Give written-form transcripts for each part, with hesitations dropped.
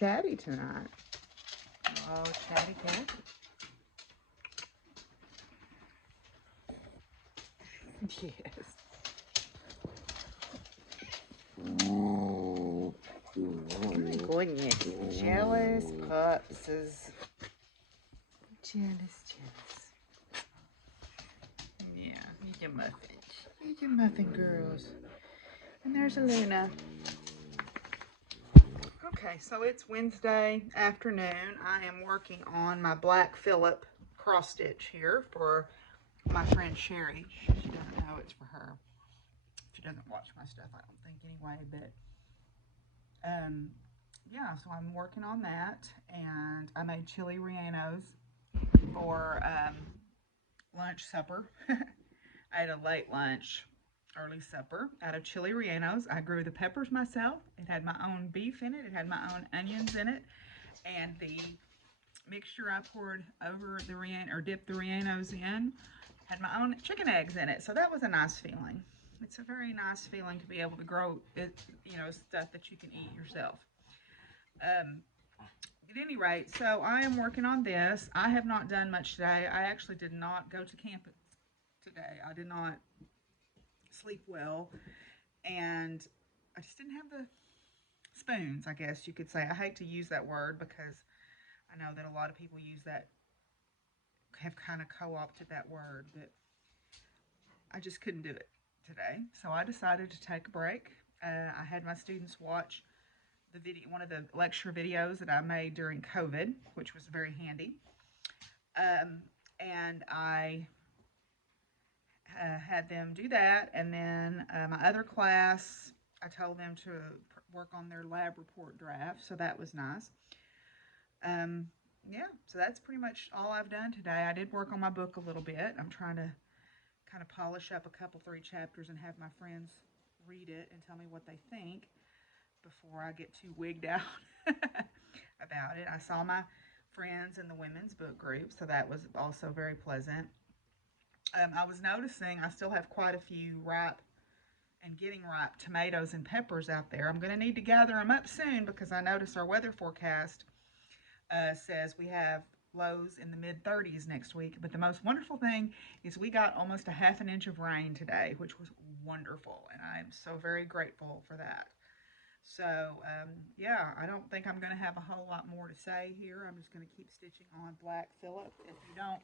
chatty tonight. Oh, chatty Kathy. Yes. Oh my goodness. Jealous pupses. Jealous. Yeah, eat your muffins. Eat your muffin girls. And there's a Luna. Okay, so it's Wednesday afternoon. I am working on my Black Phillip cross stitch here for my friend Sherry. She doesn't know it's for her. She doesn't watch my stuff, I don't think, anyway, but yeah, so I'm working on that, and I made chili rellenos for lunch supper. I had a late lunch, early supper out of chili rellenos. I grew the peppers myself. It had my own beef in it. It had my own onions in it, and the mixture I poured over the relleno, or dipped the rellenos in, had my own chicken eggs in it. So that was a nice feeling. It's a very nice feeling to be able to grow it, you know, stuff that you can eat yourself. At any rate, so I am working on this. I have not done much today. I actually did not go to campus today. I did not sleep well, and I just didn't have the spoons, I guess you could say. I hate to use that word because I know that a lot of people use that, have kind of co-opted that word, but I just couldn't do it today. So I decided to take a break. I had my students watch the video, one of the lecture videos that I made during COVID, which was very handy. And I had them do that, and then my other class, I told them to work on their lab report draft, so that was nice. Yeah, so that's pretty much all I've done today. I did work on my book a little bit. I'm trying to kind of polish up a couple, 3 chapters and have my friends read it and tell me what they think before I get too wigged out about it. I saw my friends in the women's book group, so that was also very pleasant. I was noticing I still have quite a few ripe and getting ripe tomatoes and peppers out there. I'm going to need to gather them up soon because I noticed our weather forecast says we have lows in the mid-30s next week. But the most wonderful thing is we got almost a half an inch of rain today, which was wonderful, and I'm so very grateful for that. So, yeah, I don't think I'm going to have a whole lot more to say here. I'm just going to keep stitching on Black Phillip. If you don't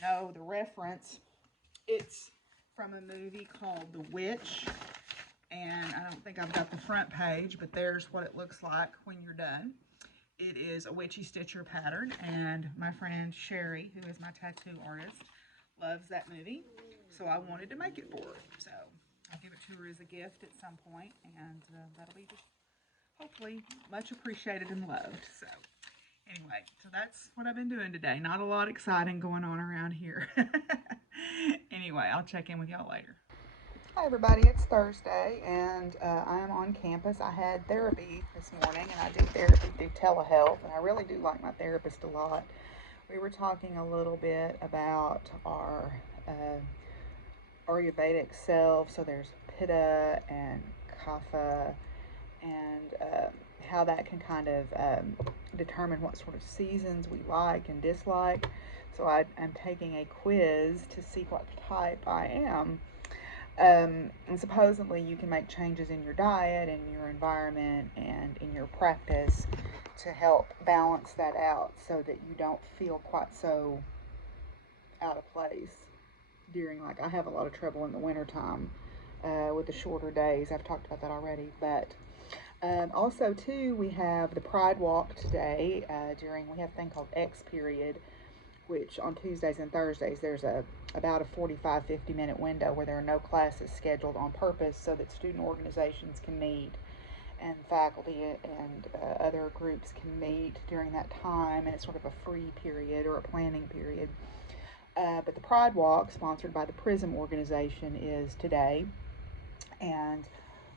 know the reference, it's from a movie called The Witch, and I don't think I've got the front page, but there's what it looks like when you're done. It is a witchy stitcher pattern, and my friend Sherry, who is my tattoo artist, loves that movie, so I wanted to make it for her. So I'll give it to her as a gift at some point, and that'll be just hopefully much appreciated and loved. So anyway, so that's what I've been doing today. Not a lot exciting going on around here. Anyway, I'll check in with y'all later. Hi everybody, it's Thursday, and I am on campus. I had therapy this morning, and I do therapy through telehealth, and I really do like my therapist a lot. We were talking a little bit about our Ayurvedic self, so there's Pitta and Kapha, and how that can kind of determine what sort of seasons we like and dislike. So I'm taking a quiz to see what type I am. And supposedly you can make changes in your diet and your environment and in your practice to help balance that out so that you don't feel quite so out of place during, like, I have a lot of trouble in the wintertime with the shorter days. I've talked about that already, but also too, we have the Pride Walk today we have a thing called X period, which on Tuesdays and Thursdays there's about a 45-50 minute window where there are no classes scheduled on purpose so that student organizations can meet and faculty and other groups can meet during that time, and it's sort of a free period or a planning period. But the Pride Walk, sponsored by the PRISM organization, is today, and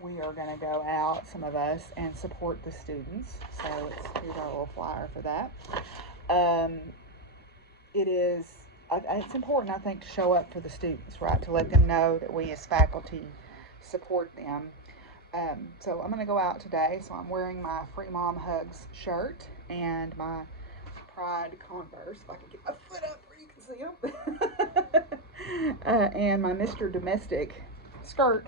we are going to go out, some of us, and support the students. So here's our little flyer for that. It's important, I think, to show up for the students, right? To let them know that we as faculty support them. So I'm going to go out today. So I'm wearing my Free Mom Hugs shirt and my Pride Converse, if I can get my foot up where you can see them, and my Mr. Domestic skirt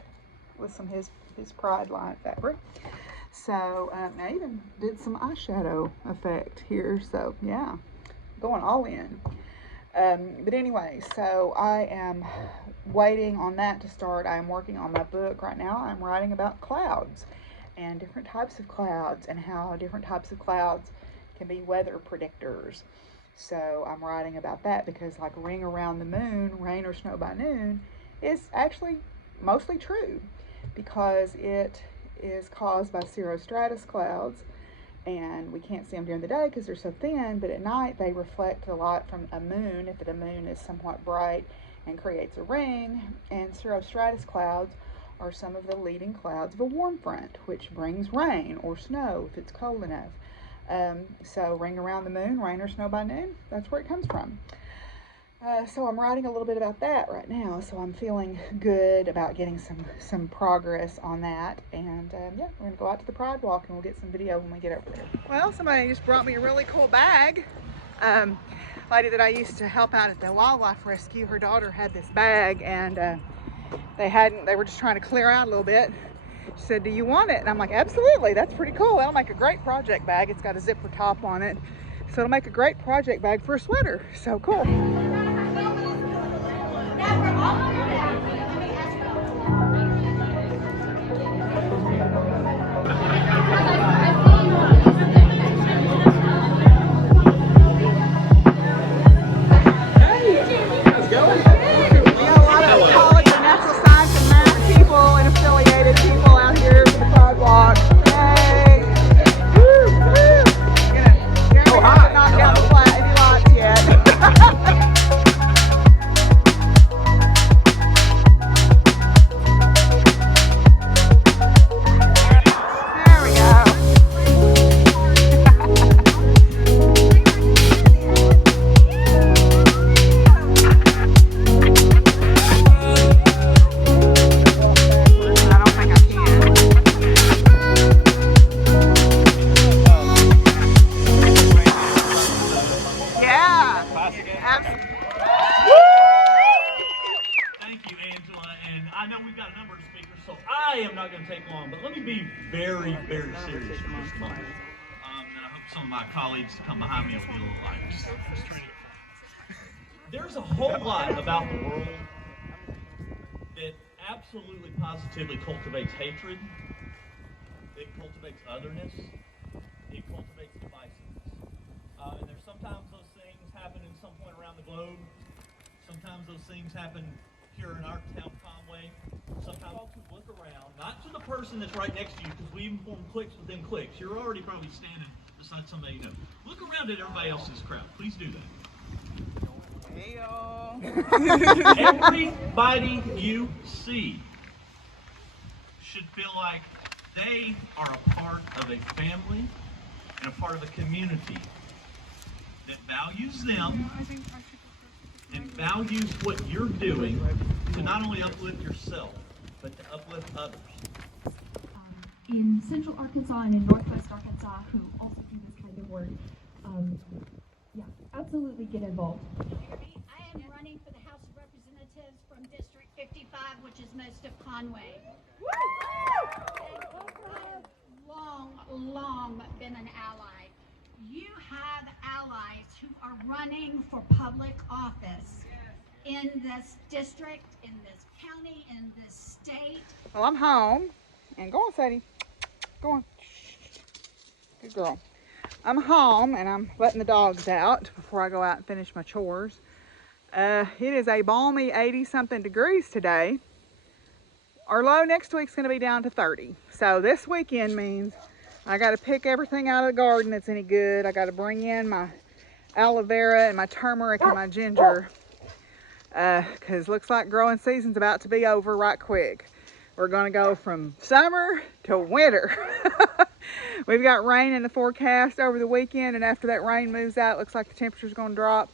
with some his Pride line fabric. So I even did some eyeshadow effect here. So yeah, going all in. But anyway, so I am waiting on that to start. I am working on my book right now. I'm writing about clouds and different types of clouds and how different types of clouds can be weather predictors. So I'm writing about that because, like, ring around the moon, rain or snow by noon, is actually mostly true because it is caused by cirrostratus clouds, and we can't see them during the day because they're so thin, but at night they reflect a lot from a moon if the moon is somewhat bright and creates a ring. And cirrostratus clouds are some of the leading clouds of a warm front, which brings rain or snow if it's cold enough. So ring around the moon, rain or snow by noon, that's where it comes from. So I'm writing a little bit about that right now, so I'm feeling good about getting some progress on that. And yeah, we're going to go out to the Pride Walk and we'll get some video when we get over there. Well, somebody just brought me a really cool bag. Lady that I used to help out at the wildlife rescue, her daughter had this bag, and they were just trying to clear out a little bit. She said, "Do you want it?" And I'm like, "Absolutely, that's pretty cool. That'll make a great project bag." It's got a zipper top on it, so it'll make a great project bag for a sweater. So cool. I am not going to take long, but let me be very, very serious for just a moment. And I hope some of my colleagues to come behind me will be a little light. There's a whole lot about the world that absolutely positively cultivates hatred. It cultivates otherness. It cultivates divisiveness. And there's sometimes those things happen in some point around the globe. Sometimes those things happen here in our town, Conway. Sometimes I'll look around, not to the person that's right next to you, because we even form cliques within cliques. You're already probably standing beside somebody you know. Look around at everybody else's crowd. Please do that. Hey, y'all. Everybody you see should feel like they are a part of a family and a part of a community that values them and values what you're doing to not only uplift yourself, but to uplift others. In Central Arkansas and in Northwest Arkansas, who also do this kind of work, yeah, absolutely get involved. I am running for the House of Representatives from District 55, which is most of Conway. I've long been an ally. You have allies who are running for public office in this district, in this county, in this state. Well, I'm home, and go on, Sadie. Go on. Good girl. I'm home, and I'm letting the dogs out before I go out and finish my chores. It is a balmy 80-something degrees today. Our low next week's going to be down to 30. So this weekend means I got to pick everything out of the garden that's any good. I got to bring in my aloe vera and my turmeric and my ginger. Because looks like growing season's about to be over right quick. We're going to go from summer to winter. We've got rain in the forecast over the weekend, and after that rain moves out, it looks like the temperature's going to drop.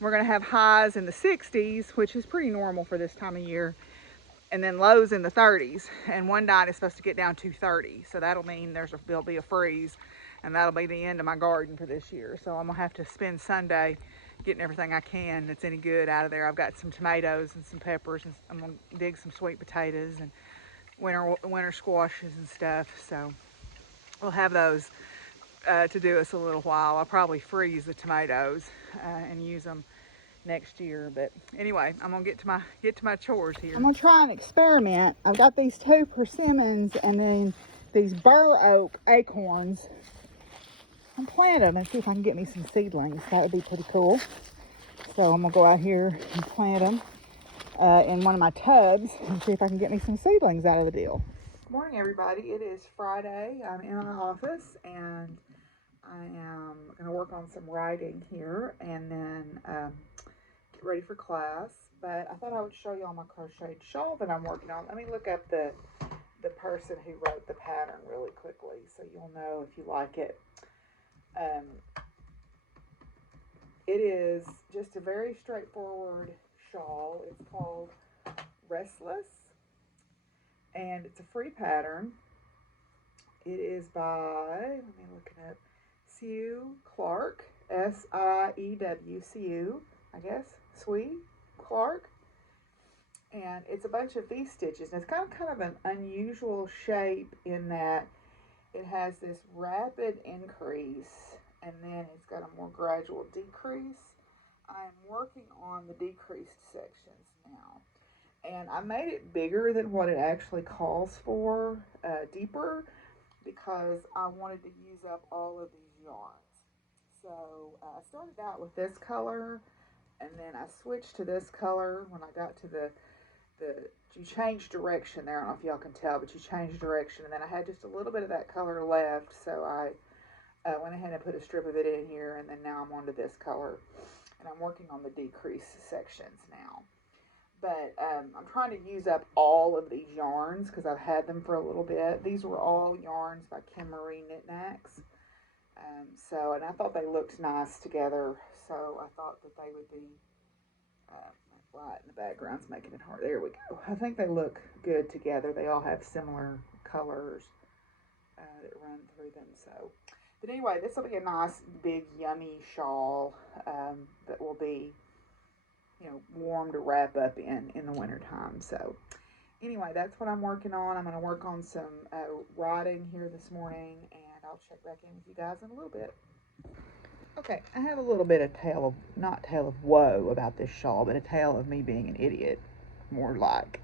We're going to have highs in the 60s, which is pretty normal for this time of year. and then lows in the 30s, and one night is supposed to get down to 30. So that'll mean there'll be a freeze, and that'll be the end of my garden for this year. So I'm gonna have to spend Sunday getting everything I can that's any good out of there. I've got some tomatoes and some peppers, and I'm gonna dig some sweet potatoes and winter squashes and stuff. So we'll have those to do us a little while. I'll probably freeze the tomatoes and use them next year. But anyway, I'm gonna get to my chores here. I'm gonna try an experiment. I've got these 2 persimmons and then these bur oak acorns. I'm planting them and see if I can get me some seedlings. That would be pretty cool. So I'm gonna go out here and plant them in one of my tubs and see if I can get me some seedlings out of the deal. Good morning, everybody. It is Friday. I'm in my office and I am gonna work on some writing here and then get ready for class. But I thought I would show you all my crocheted shawl that I'm working on. Let me look up the person who wrote the pattern really quickly so you'll know if you like it. It is just a very straightforward shawl. It's called Restless, and it's a free pattern. It is by, let me look it up, Sue Clark, S-I-E-W-C-U, I guess, Sue Clark. And it's a bunch of V-stitches, and it's kind of an unusual shape in that it has this rapid increase and then it's got a more gradual decrease. I'm working on the decreased sections now, and I made it bigger than what it actually calls for, deeper, because I wanted to use up all of these yarns. So I started out with this color, and then I switched to this color when I got to you change direction there. I don't know if y'all can tell, but you change direction, and then I had just a little bit of that color left, so I went ahead and put a strip of it in here, and then now I'm on to this color, and I'm working on the decrease sections now. But I'm trying to use up all of these yarns because I've had them for a little bit. These were all yarns by Kim Marie Knit-Knacks. And I thought they looked nice together, so I thought that they would be light in the background's making it hard. There we go. I think they look good together. They all have similar colors that run through them. So, but anyway, this will be a nice, big, yummy shawl that will be, warm to wrap up in the wintertime. So, anyway, that's what I'm working on. I'm going to work on some writing here this morning, and I'll check back in with you guys in a little bit. Okay, I have a little bit of not tale of woe about this shawl, but a tale of me being an idiot, more like.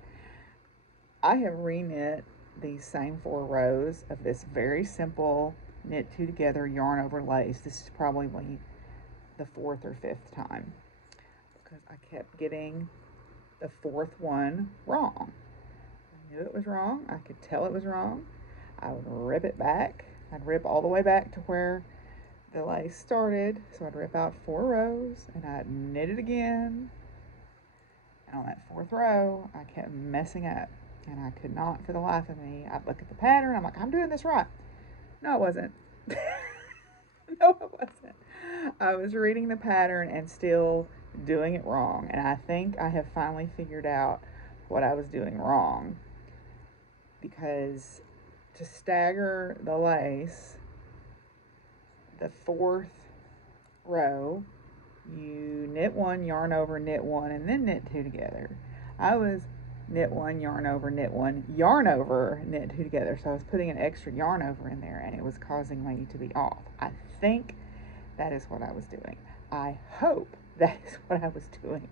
I have reknit these same 4 rows of this very simple knit 2 together yarn over lace. This is probably the 4th or 5th time because I kept getting the 4th one wrong. I knew it was wrong. I could tell it was wrong. I would rip it back. I'd rip all the way back to where the lace started. So I'd rip out 4 rows and I'd knit it again. And on that 4th row, I kept messing up. And I could not for the life of me. I'd look at the pattern. I'm like, I'm doing this right. No, it wasn't. No, it wasn't. I was reading the pattern and still doing it wrong. And I think I have finally figured out what I was doing wrong. Because to stagger the lace, the 4th row, you knit 1, yarn over, knit 1, and then knit 2 together. I was knit 1, yarn over, knit 1, yarn over, knit 2 together. So I was putting an extra yarn over in there, and it was causing me to be off. I think that is what I was doing. I hope that is what I was doing,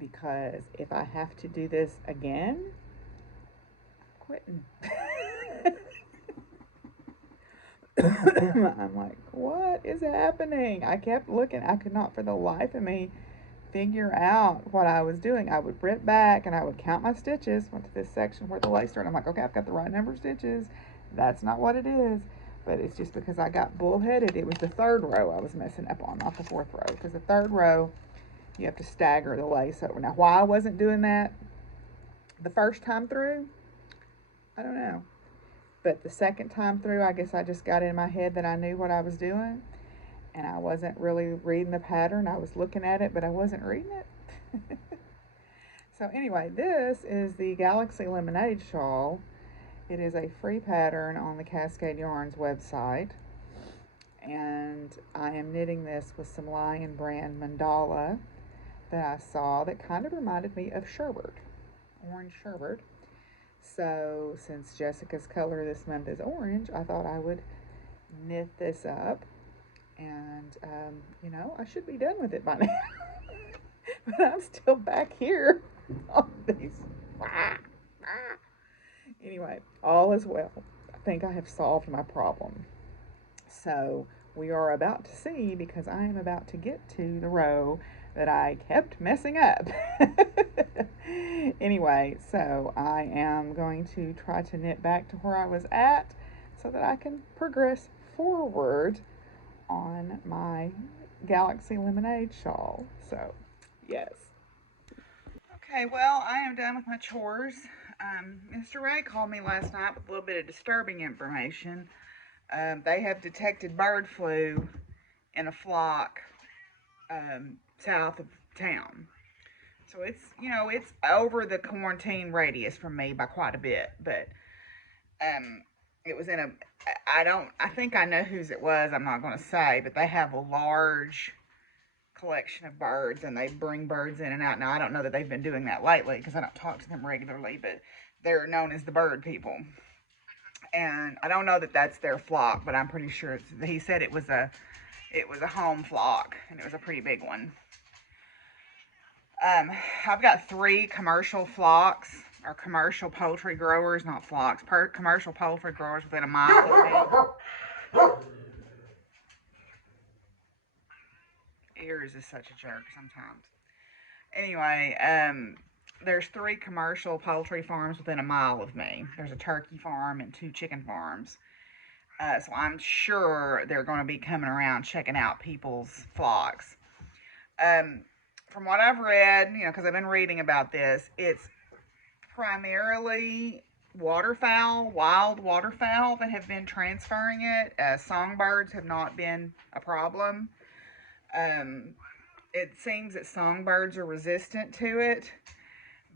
because if I have to do this again, I'm quitting. I'm like, what is happening? I kept looking. I could not for the life of me figure out what I was doing. I would rip back and I would count my stitches. Went to this section where the lace started. I'm like, okay, I've got the right number of stitches. That's not what it is. But it's just because I got bullheaded. It was the 3rd row I was messing up on, not the 4th row. Because the 3rd row, you have to stagger the lace over. Now, why I wasn't doing that the first time through, I don't know. But the second time through, I guess I just got in my head that I knew what I was doing. And I wasn't really reading the pattern. I was looking at it, but I wasn't reading it. So anyway, this is the Galaxy Lemonade shawl. It is a free pattern on the Cascade Yarns website. And I am knitting this with some Lion brand mandala that I saw that kind of reminded me of sherbet, orange sherbet. So since Jessica's color this month is orange, I thought I would knit this up. And, you know, I should be done with it by now. But I'm still back here on these. Anyway, all is well. I think I have solved my problem. So we are about to see, because I am about to get to the row that I kept messing up. Anyway, so I am going to try to knit back to where I was at so that I can progress forward on my Galaxy Lemonade shawl. So, yes. Okay, well, I am done with my chores. Mr. Ray called me last night with a little bit of disturbing information. They have detected bird flu in a flock south of town. So it's, you know, it's over the quarantine radius from me by quite a bit. But it was in a, I think I know whose it was. I'm not going to say, but they have a large collection of birds, and they bring birds in and out. Now, I don't know that they've been doing that lately because I don't talk to them regularly, but they're known as the bird people. And I don't know that that's their flock, but I'm pretty sure he said it was a home flock, and it was a pretty big one. I've got 3 commercial flocks, or commercial poultry growers, not flocks, commercial poultry growers within a mile of me. Ears is such a jerk sometimes. Anyway, there's 3 commercial poultry farms within a mile of me. There's a turkey farm and 2 chicken farms. So I'm sure they're going to be coming around checking out people's flocks. From what I've read, you know, because I've been reading about this, it's primarily waterfowl, wild waterfowl that have been transferring it. Songbirds have not been a problem. It seems that songbirds are resistant to it,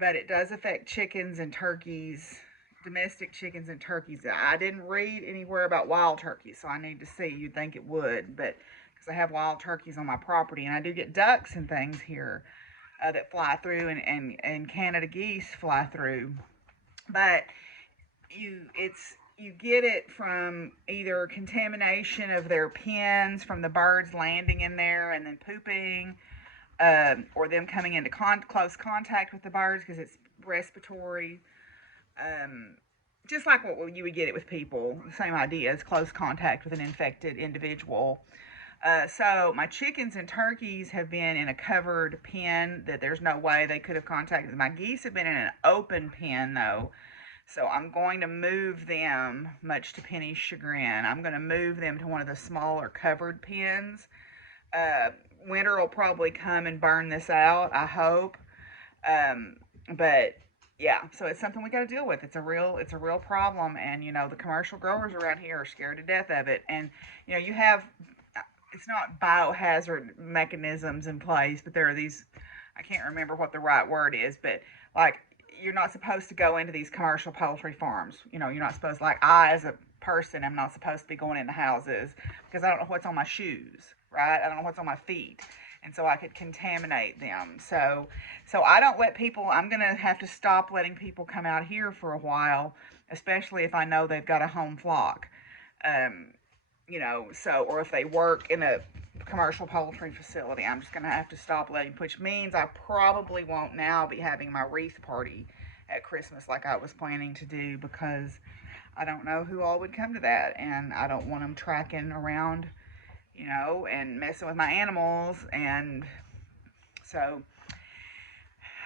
but it does affect chickens and turkeys, domestic chickens and turkeys. I didn't read anywhere about wild turkeys, so I need to see. You'd think it would, but because I have wild turkeys on my property, and I do get ducks and things here that fly through, and Canada geese fly through. But you get it from either contamination of their pens from the birds landing in there and then pooping, or them coming into close contact with the birds because it's respiratory. Just like what you would get it with people, the same idea. It's close contact with an infected individual. So my chickens and turkeys have been in a covered pen that there's no way they could have contacted. My geese have been in an open pen, though. So I'm going to move them, much to Penny's chagrin. I'm going to move them to one of the smaller covered pens. Winter will probably come and burn this out, I hope. But yeah, so it's something we got to deal with. It's a real problem, and you know, the commercial growers around here are scared to death of it. And you know, you have, it's not biohazard mechanisms in place, but there are these, I can't remember what the right word is, but like, you're not supposed to go into these commercial poultry farms. You know, you're not supposed to, like, I as a person am not supposed to be going into houses because I don't know what's on my shoes, right? I don't know what's on my feet. And so I could contaminate them. So I don't let people, I'm going to have to stop letting people come out here for a while, especially if I know they've got a home flock. You know, so, or if they work in a commercial poultry facility, I'm just going to have to stop letting, which means I probably won't now be having my wreath party at Christmas like I was planning to do, because I don't know who all would come to that, and I don't want them tracking around, you know, and messing with my animals. And so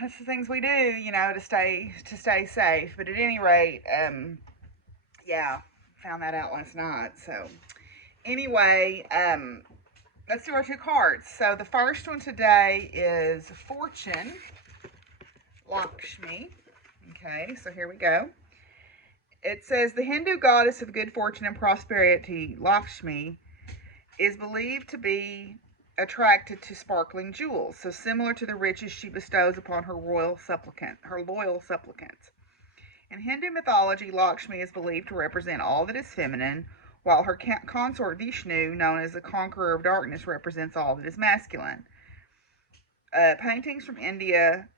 that's the things we do, you know, to stay safe. But at any rate, yeah, found that out last night. So anyway, let's do our 2 cards. So the first one today is Fortune, Lakshmi. Okay, so here we go. It says, the Hindu goddess of good fortune and prosperity, Lakshmi, is believed to be attracted to sparkling jewels, so similar to the riches she bestows upon her loyal supplicants. In Hindu mythology, Lakshmi is believed to represent all that is feminine, while her consort Vishnu, known as the conqueror of darkness, represents all that is masculine. Paintings from India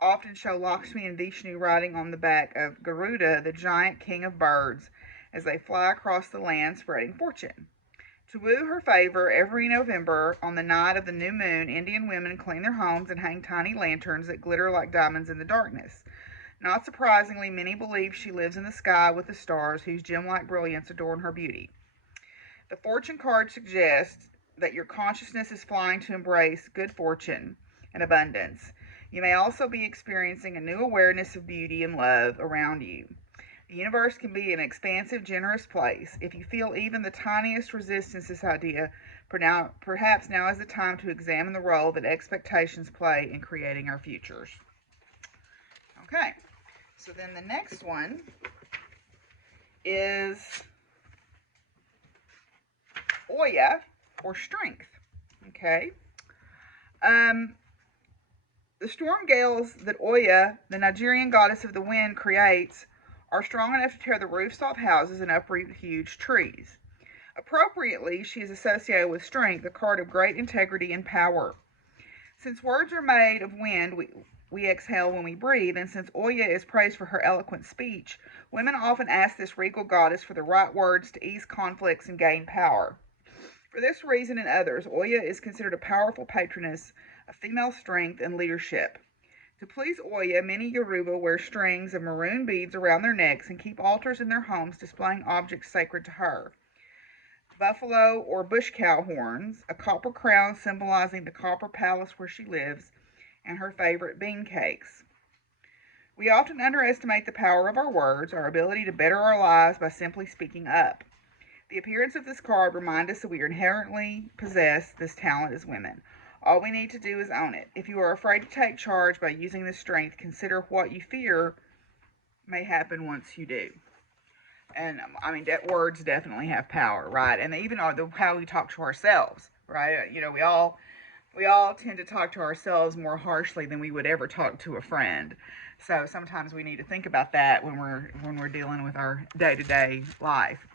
often show Lakshmi and Vishnu riding on the back of Garuda, the giant king of birds, as they fly across the land spreading fortune. To woo her favor, every November, on the night of the new moon, Indian women clean their homes and hang tiny lanterns that glitter like diamonds in the darkness. Not surprisingly, many believe she lives in the sky with the stars, whose gem-like brilliance adorn her beauty. The fortune card suggests that your consciousness is flying to embrace good fortune and abundance. You may also be experiencing a new awareness of beauty and love around you. The universe can be an expansive, generous place. If you feel even the tiniest resistance to this idea, perhaps now is the time to examine the role that expectations play in creating our futures. Okay, so then the next one is Oya, or strength. Okay. The storm gales that Oya, the Nigerian goddess of the wind, creates are strong enough to tear the roofs off houses and uproot huge trees. Appropriately, she is associated with strength, a card of great integrity and power. Since words are made of wind, we exhale when we breathe, and since Oya is praised for her eloquent speech, women often ask this regal goddess for the right words to ease conflicts and gain power. For this reason and others, Oya is considered a powerful patroness of female strength and leadership. To please Oya, many Yoruba wear strings of maroon beads around their necks and keep altars in their homes displaying objects sacred to her. Buffalo or bush cow horns, a copper crown symbolizing the copper palace where she lives, and her favorite bean cakes. We often underestimate the power of our words, our ability to better our lives by simply speaking up. The appearance of this card reminds us that we inherently possess this talent as women. All we need to do is own it. If you are afraid to take charge by using this strength, consider what you fear may happen once you do. And I mean, words definitely have power, right? And even how we talk to ourselves, right? You know, we all tend to talk to ourselves more harshly than we would ever talk to a friend. So sometimes we need to think about that when we're dealing with our day-to-day life.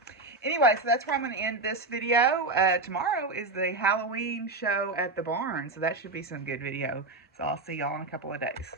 Anyway, so that's where I'm going to end this video. Tomorrow is the Halloween show at the barn, so that should be some good video. So I'll see y'all in a couple of days.